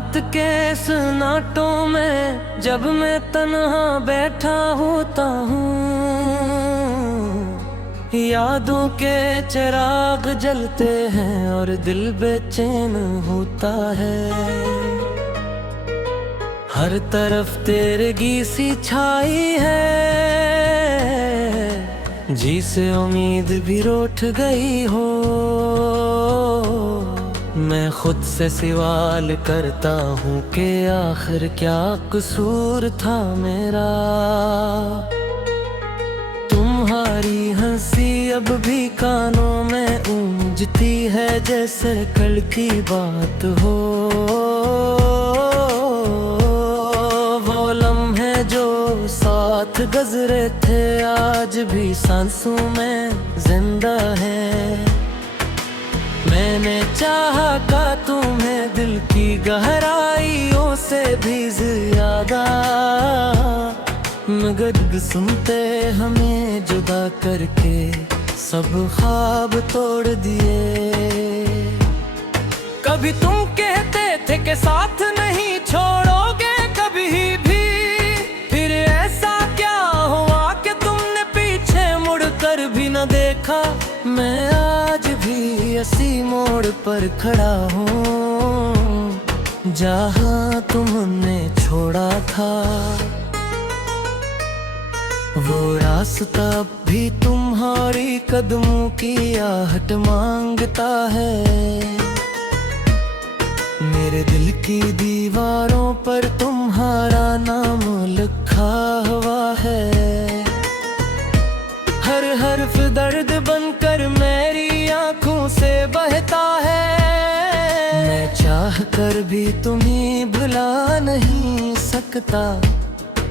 रात के सन्नाटों में जब मैं तन्हा बैठा होता हूँ, यादों के चिराग जलते हैं और दिल बेचैन होता है। हर तरफ तेरगी सी छाई है, जी से उम्मीद भी रूठ गई हो। मैं खुद से सवाल करता हूँ कि आखिर क्या कसूर था मेरा। तुम्हारी हंसी अब भी कानों में गूंजती है जैसे कल की बात हो। वो लम्हे जो साथ गुज़रे थे आज भी सांसों में जिंदा है। मैंने चाहा का तुम्हें दिल की गहराइयों से भी ज्यादा, मगर सुनते हमें जुदा करके सब ख्वाब तोड़ दिए। कभी तुम कहते थे कि साथ नहीं छोड़ोगे कभी भी, फिर ऐसा क्या हुआ कि तुमने पीछे मुड़कर भी न देखा। मैं आज भी इसी मोड़ पर खड़ा हूँ जहाँ तुमने छोड़ा था। वो रास्ता भी तुम्हारी कदमों की आहट मांगता है। मेरे दिल की दीवारों पर तुम्हारा नाम लिखा हुआ है। हर हर्फ दर्द बनकर मेरी आंखों से बहता है। मैं चाह कर भी तुम्हें भुला नहीं सकता,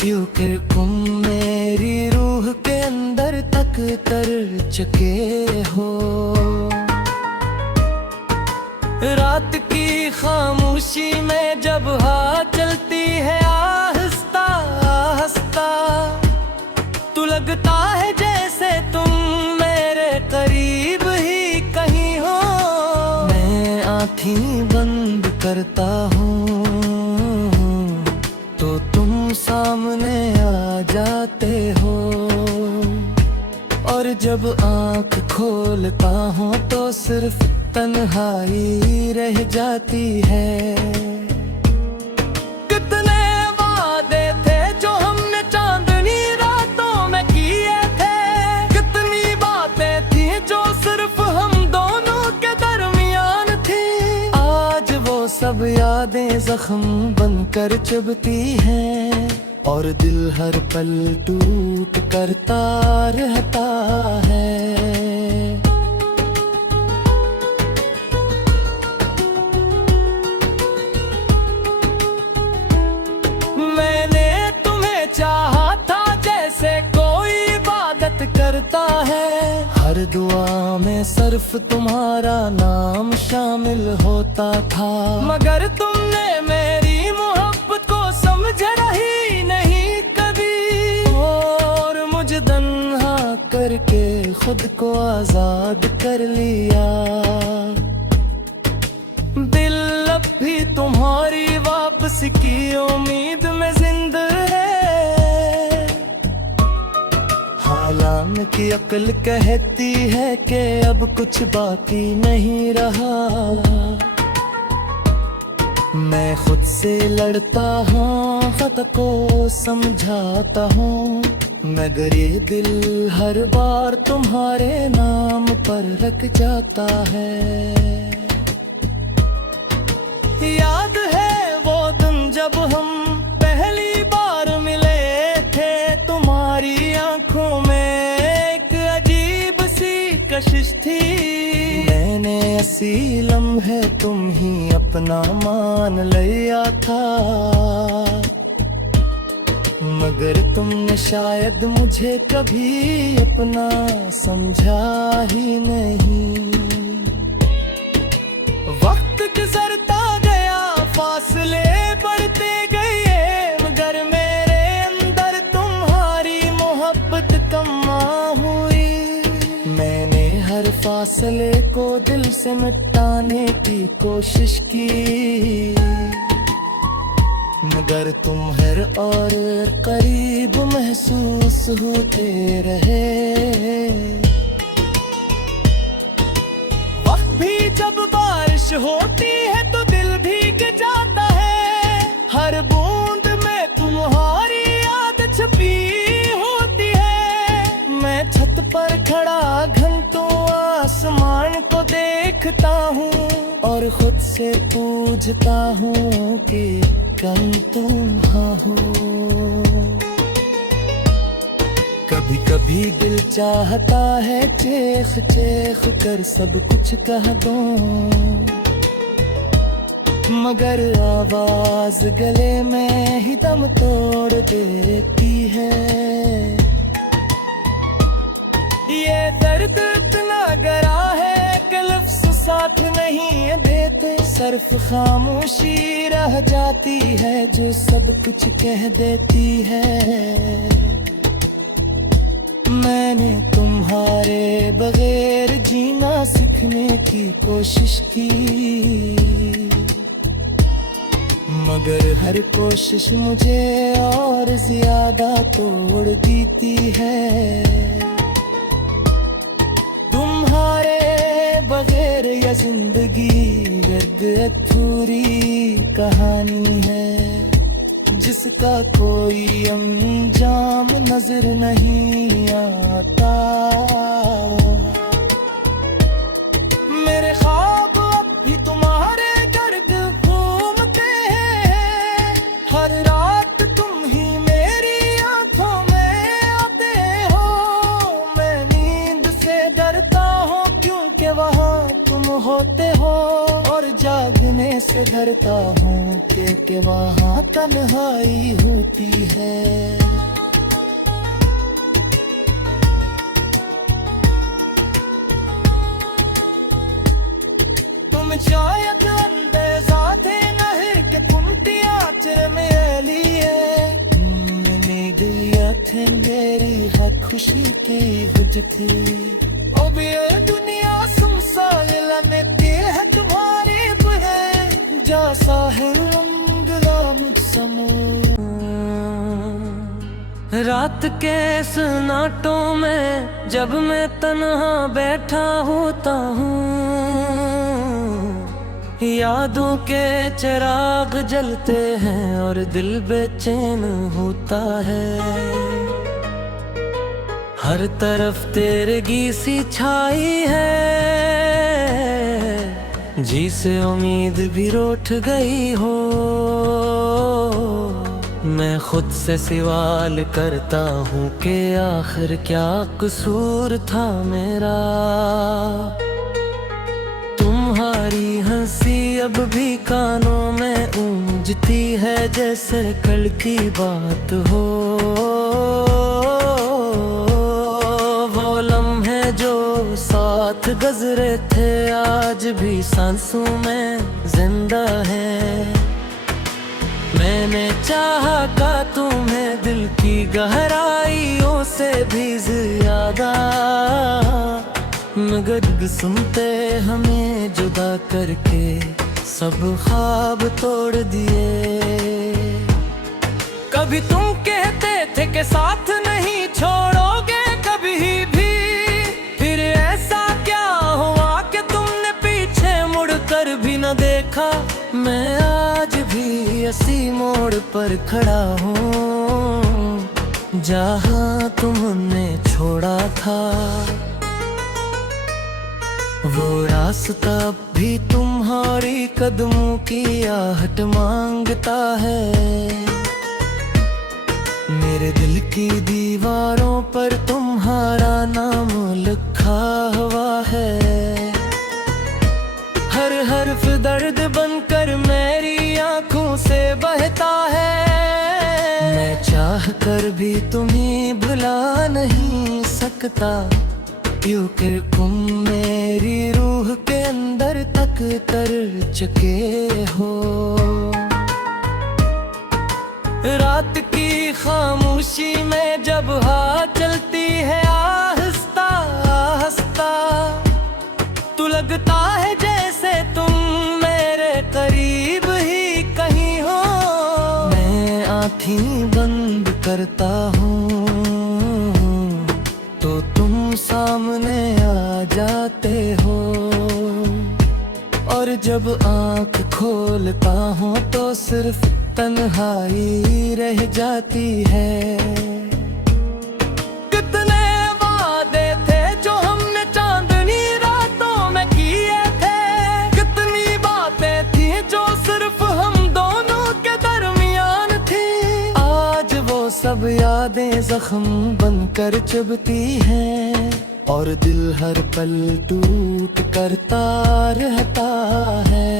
क्योंकि तुम मेरी रूह के अंदर तक तर चुके हो। रात की खामोशी में जब हवा चलती है आहिस्ता आहिस्ता, तो लगता है जैसे तुम मेरे करीब ही कहीं हो। मैं आँखें बंद करता हूँ तो तुम सामने आ जाते हो, और जब आँख खोलता हूँ तो सिर्फ तन्हाई रह जाती है। कितने वादे थे जो हमने चांदनी रातों में किए थे, कितनी बातें थी जो सिर्फ हम दोनों के दरमियान थी। आज वो सब यादें जख्म बनकर चुभती हैं, और दिल हर पल टूट करता रहता है। मैंने तुम्हें चाहा था जैसे कोई इबादत करता है। हर दुआ में सिर्फ तुम्हारा नाम शामिल होता था, मगर तुमने मेरी मोहब्बत को समझा ही नहीं कभी, और मुझे तन्हा करके खुद को आजाद कर लिया। दिल अब भी तुम्हारी वापसी की उम्मीद में जिंदा है। हालांकि अक्ल कहती है कि अब कुछ बाकी नहीं रहा। मैं खुद से लड़ता हूँ, खत को समझाता हूँ, मगर ये दिल हर बार तुम्हारे नाम पर रख जाता है। याद है वो दिन जब हम पहली बार मिले थे, तुम्हारी आंखों में एक अजीब सी कशिश थी। मैंने ऐसी लम्हे तुम ही अपना मान लिया था, मगर तुमने शायद मुझे कभी अपना समझा ही नहीं। वक्त गुजरता गया, फासले बढ़ते गए, मगर मेरे अंदर तुम्हारी मोहब्बत कम हुई। मैंने हर फासले को दिल से मिटाने की कोशिश की, मगर तुम हर और करीब महसूस होते रहे। वक्त भी जब बारिश होती है तो दिल भीग जाता है, हर बूंद में तुम्हारी याद छुपी होती है। मैं छत पर खड़ा घंटों आसमान को देखता हूँ और खुद से पूछता हूँ कि कल तुम हो। कभी कभी दिल चाहता है चेख चेख कर सब कुछ कह दूं, मगर आवाज गले में ही दम तोड़ देती है। ये दर्द इतना गहरा है कि लफ्ज़ साथ नहीं देते, सिर्फ खामोशी रह जाती है जो सब कुछ कह देती है। मैंने तुम्हारे बगैर जीना सीखने की कोशिश की, मगर हर कोशिश मुझे और ज्यादा तोड़ देती है। तुम्हारे बगैर यह जिंदगी गर्द अधूरी कहानी है, जिसका कोई अंजाम नजर नहीं आता। मेरे ख्वाब अब भी तुम्हारे गर्द घूमते हैं, हर रात तुम ही मेरी आंखों में आते हो। मैं नींद से डरता हूँ क्योंकि वहाँ तुम होते हो, और जागने से डरता हूँ कि वहाँ तन्हाई होती है। तुम शायद अंदेजा थे नहर के कुंती आंचल में लिए, निगलिया थे मेरी हर खुशी की हुज थी। अब ये दुनिया सुनसान लगती है तुम्हारी बुरे, जा साहिल रंगला मुझसमो। रात के सन्नाटों में जब मैं तन्हा बैठा होता हूँ, यादों के चिराग जलते हैं और दिल बेचैन होता है। हर तरफ तेरगी सी छाई है, जी से उम्मीद भी रूठ गई हो। मैं खुद से सवाल करता हूँ कि आखिर क्या कसूर था मेरा। तुम्हारी हंसी अब भी कानों में गूंजती है जैसे कल की बात हो। वो लम्हे जो साथ गुजरे थे आज भी सांसों में जिंदा है। मैंने चाहा का तुम्हें दिल की गहराइयों से भी ज्यादा, मगर सुनते हमें जुदा करके सब ख्वाब तोड़ दिए। कभी तुम कहते थे कि साथ नहीं छोड़ोगे कभी भी, फिर ऐसा क्या हुआ कि तुमने पीछे मुड़ कर भी न देखा। मैं आज भी इसी मोड़ पर खड़ा हूँ जहाँ तुमने छोड़ा था। वो रास्ता भी तुम्हारी कदमों की आहट मांगता है। मेरे दिल की दीवारों पर तुम्हारा नाम लिखा हुआ है। हर हर्फ दर्द बनकर मेरी आंखों से बहता है। मैं चाह कर भी तुम्हें भुला नहीं सकता, क्योंकि तुम मेरी रूह के अंदर तक कर चुके हो। रात की खामोशी में जब हवा चलती है आहिस्ता आहिस्ता, तो लगता है जैसे तुम मेरे करीब ही कहीं हो। मैं करता हूँ तो तुम सामने आ जाते हो, और जब आँख खोलता हूँ तो सिर्फ तन्हाई रह जाती है। कितने वादे थे जो हमने चांदनी रातों में किए थे, कितनी बातें थी जो सिर्फ हम दोनों के दरमियान थी। आज वो सब यादें जख्म बनकर चुभती हैं, और दिल हर पल टूट करता रहता है।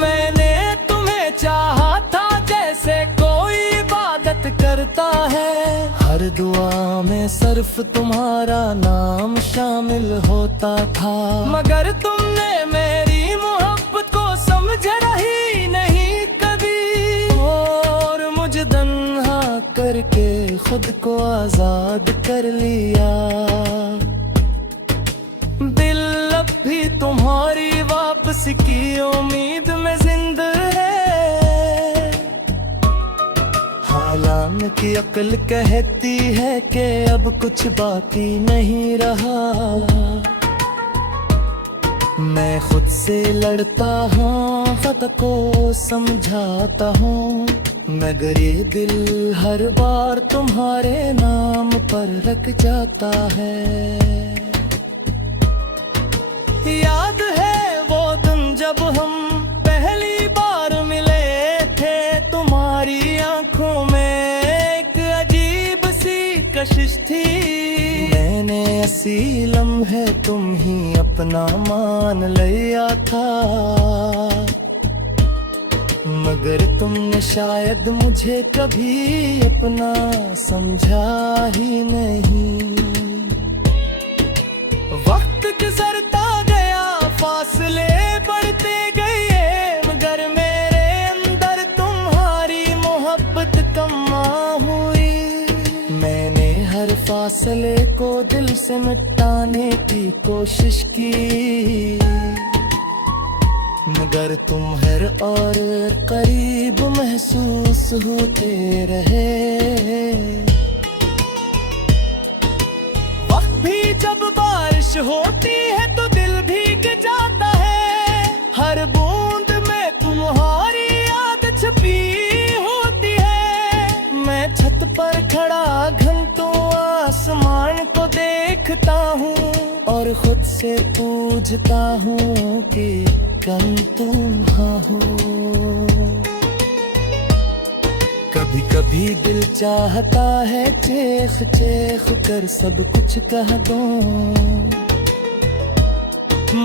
मैंने तुम्हें चाहा था जैसे कोई इबादत करता है, हर दुआ में सिर्फ तुम्हारा नाम शामिल होता था। मगर तुमने मेरी मोहब्बत को समझा ही नहीं कभी, और मुझे तन्हा करके खुद को आजाद कर लिया। दिल अब भी तुम्हारी वापसी की उम्मीद में जिंदा है, हालांकि अक्ल कहती है कि अब कुछ बाकी नहीं रहा। मैं खुद से लड़ता हूँ, खुद को समझाता हूँ, मगर ये दिल हर बार तुम्हारे नाम पर रख जाता है। याद है वो दिन जब हम पहली बार मिले थे, तुम्हारी आंखों में एक अजीब सी कशिश थी। मैंने ऐसी लम्हे तुम ही अपना मान लिया था, मगर तुमने शायद मुझे कभी अपना समझा ही नहीं। वक्त गुजरता गया, फासले बढ़ते गए, मगर मेरे अंदर तुम्हारी मोहब्बत कम हुई। मैंने हर फासले को दिल से मिटाने की कोशिश की, मगर तुम हर और करीब महसूस होते रहे। वक्त भी जब बारिश होती है तो दिल भीग जाता है, हर बूंद में तुम्हारी याद छुपी होती है। मैं छत पर खड़ा घंटों आसमान को देखता हूँ, और खुद से पूछता हूँ कि कल तुम हाँ हो। कभी कभी दिल चाहता है चेख चेख कर सब कुछ कह दूं,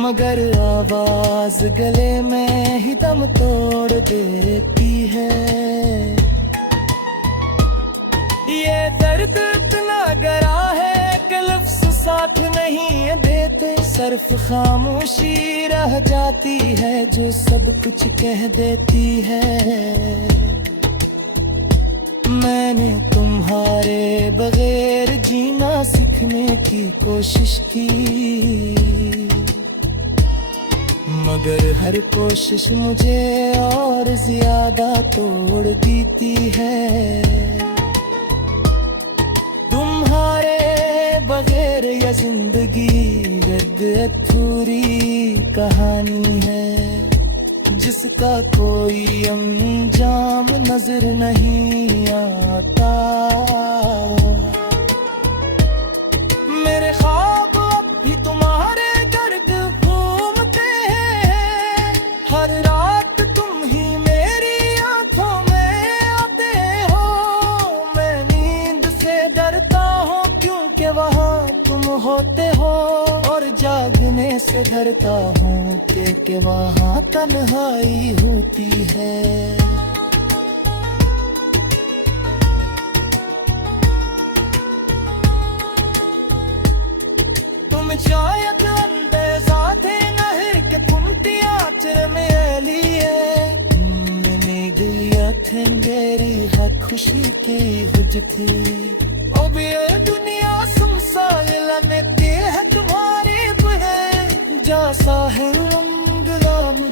मगर आवाज गले में ही दम तोड़ देती है। ये दर्द इतना गहरा है कि लफ्ज़ साथ नहीं देते, सिर्फ खामोशी रह जाती है जो सब कुछ कह देती है। मैंने तुम्हारे बगैर जीना सीखने की कोशिश की, मगर हर कोशिश मुझे और ज्यादा तोड़ देती है। तुम्हारे बगैर यह जिंदगी गर्द अधूरी कहानी है, जिसका कोई अंजाम नजर नहीं आता। मेरे ख्वाब अब भी तुम्हारे गर्द घूमते हैं, हर रात तुम ही मेरी आंखों में आते हो। मैं नींद से डरता हूँ क्योंकि वहाँ तुम होते हो, और जागने से डरता हूँ कि वहाँ तन्हाई होती है। तुम शायद अंदेजा थे नहीं कि कुंती आचर में लिए, मीडिया थे मेरी हर खुशी की हुज थी। अब ये दुनिया सुमसाइल में है तुम्हारी बुहे, जा साहिल रंगला मुझ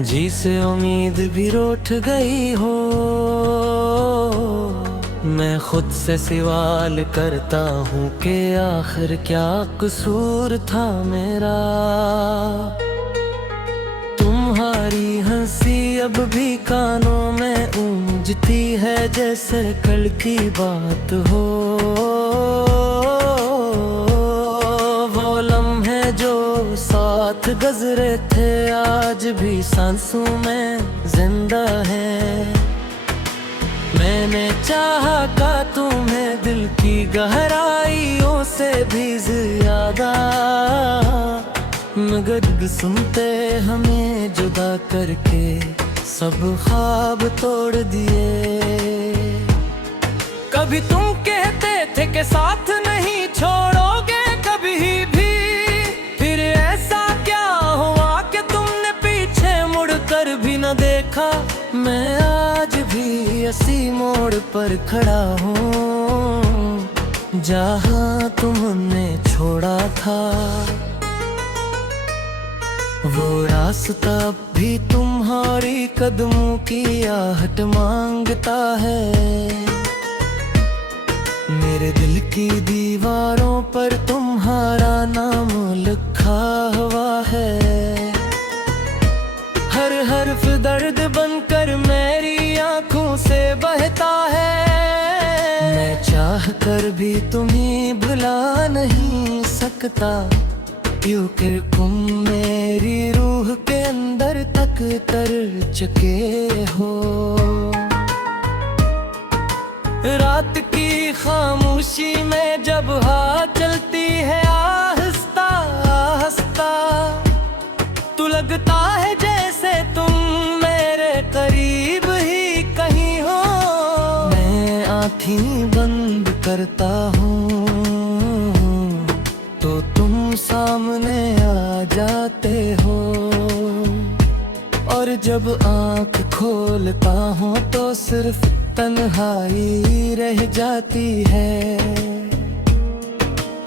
जी से उम्मीद भी रूठ गई हो। मैं खुद से सवाल करता हूँ कि आखिर क्या कसूर था मेरा। तुम्हारी हंसी अब भी कानों में गूंजती है जैसे कल की बात हो। वो लम्हे जो साथ गुजरे थे आज भी सांसों में जिंदा है। मैंने चाहा का तुम्हें दिल की गहराइयों से भी ज्यादा, मगर सुनते हमें जुदा करके सब ख्वाब तोड़ दिए। कभी तुम कहते थे कि साथ नहीं छोड़ोगे कभी भी, फिर ऐसा क्या हुआ कि तुमने पीछे मुड़ कर भी न देखा। मैं आज भी इसी मोड़ पर खड़ा हूँ जहाँ तुमने छोड़ा था। वो रास्ता भी तुम्हारी कदमों की आहट मांगता है। मेरे दिल की दीवारों पर तुम्हारा नाम लिखा हुआ है। हर हर्फ दर्द बनकर मेरी आंखों से बहता है। मैं चाह कर भी तुम्हें भुला नहीं सकता, क्योंकि तुम मेरी रूह के अंदर तक कर चुके हो। रात की खामोशी में जब हवा चलती है आहिस्ता आहिस्ता, तो लगता है जैसे तुम मेरे करीब ही कहीं हो। मैं आँखें बंद करता हूँ तो तुम सामने आ जाते हो, और जब आँख खोलता हूँ तो सिर्फ तन्हाई रह जाती है।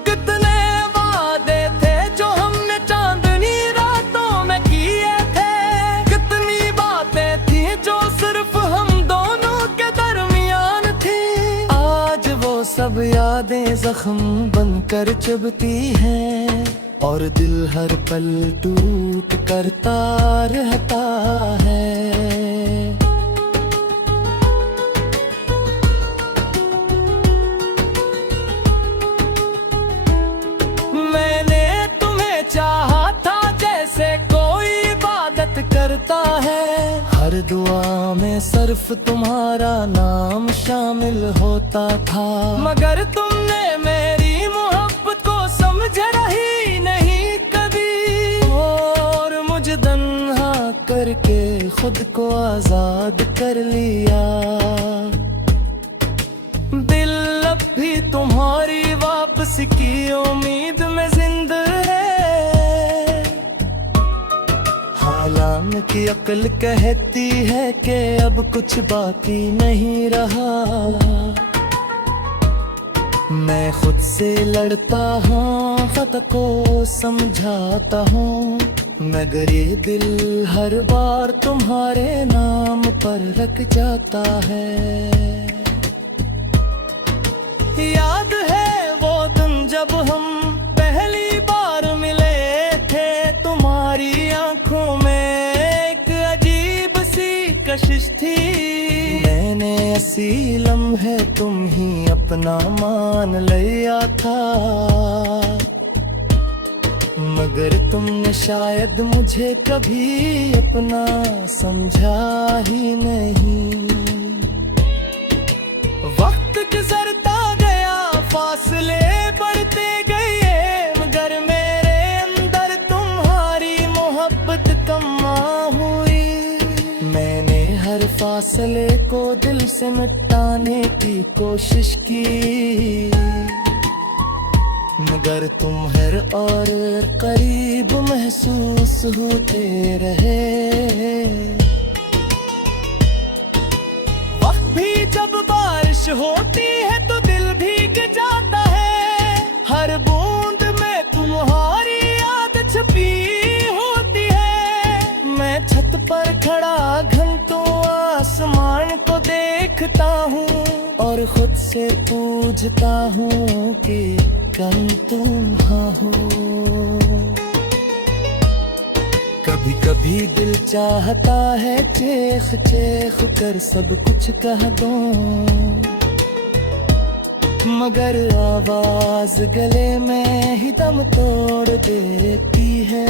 कितने वादे थे जो हमने चांदनी रातों में किए थे, कितनी बातें थी जो सिर्फ हम दोनों के दरमियान थी। आज वो सब यादें जख्म बनकर चुभती हैं, और दिल हर पल टूट करता रहता है। मैंने तुम्हें चाहा था जैसे कोई इबादत करता है। हर दुआ में सिर्फ तुम्हारा नाम शामिल होता था, मगर तुमने मेरी मोहब्बत को समझा ही नहीं कभी, और मुझे तन्हा करके खुद को आजाद कर लिया। दिल अब भी तुम्हारी वापसी की उम्मीद में जिंदा है। हालांकि अक्ल कहती है कि अब कुछ बाकी नहीं रहा। मैं खुद से लड़ता हूँ, खुद को समझाता हूँ, मगर ये दिल हर बार तुम्हारे नाम पर रख जाता है। याद है वो दिन जब हम पहली बार मिले थे, तुम्हारी आंखों में एक अजीब सी कशिश थी। मैंने ऐसी लम्हे तुम ही अपना मान लिया था, मगर तुमने शायद मुझे कभी अपना समझा ही नहीं। वक्त गुजरता गया, फासले बढ़ते गए, मगर मेरे अंदर तुम्हारी मोहब्बत कम हुई। मैंने हर फासले को दिल से मिटाने की कोशिश की, मगर तुम हर और करीब महसूस होते रहे। वक्त भी जब बारिश होती है तो दिल भीग जाता है, हर बूंद पर खड़ा घंटों आसमान को देखता हूँ और खुद से पूछता हूँ कि कल तुम हाँ हो। कभी कभी दिल चाहता है चेख चेख कर सब कुछ कह दूं, मगर आवाज गले में ही दम तोड़ देती है।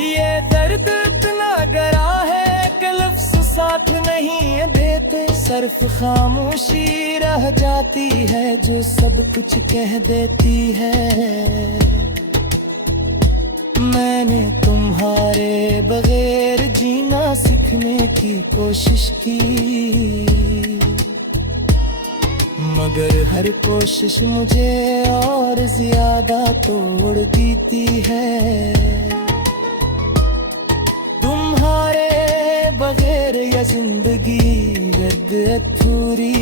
ये दर्द इतना गहरा है कि लफ्ज़ साथ नहीं देते, सिर्फ खामोशी रह जाती है जो सब कुछ कह देती है। मैंने तुम्हारे बगैर जीना सीखने की कोशिश की, मगर हर कोशिश मुझे और ज्यादा तोड़ देती है। तुम्हारे बगैर यह जिंदगी व्यर्थ अधूरी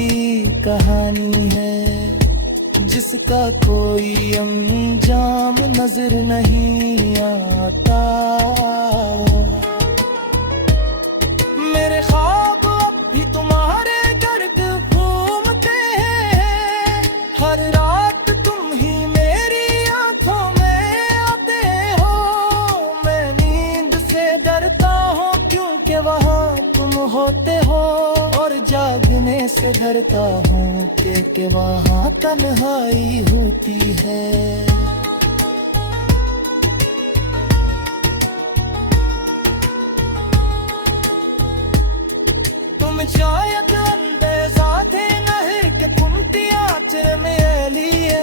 कहानी है, जिसका कोई अंजाम नजर नहीं आता। मेरे ख्वाब अब भी तुम्हारे गर्द घूमते हैं, हर रात तुम ही मेरी आंखों में आते हो। मैं नींद से डरता हूँ क्योंकि वहाँ तुम होते हो, और जागने से डरता हूँ कि वहाँ तन्हाई होती है। तुम शायद अंदेजा थे नहीं कि कुंती आँच में लिए,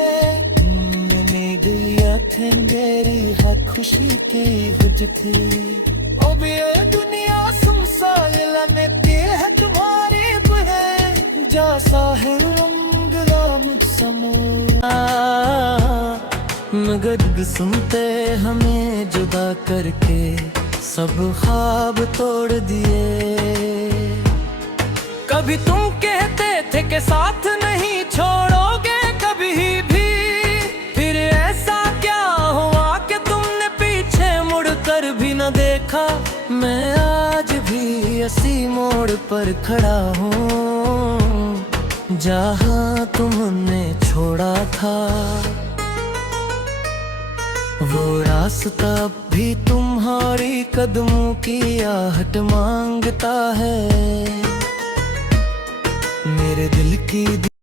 उम्मीद या थे मेरी हर खुशी की वजह थी। अब ये दुनिया सुनसान लगती है तुम्हारी बहन, जैसा है रंगला मुझसमों, मगर सुनते हमें जुदा करके सब ख्वाब तोड़ दिए। कभी तुम कहते थे कि साथ नहीं छोड़ोगे कभी भी, फिर ऐसा क्या हुआ कि तुमने पीछे मुड़ कर भी न देखा। मैं आज भी इसी मोड़ पर खड़ा हूँ जहाँ तुमने छोड़ा था। वो रास्ता भी तुम्हारी कदमों की आहट मांगता है। मेरे दिल की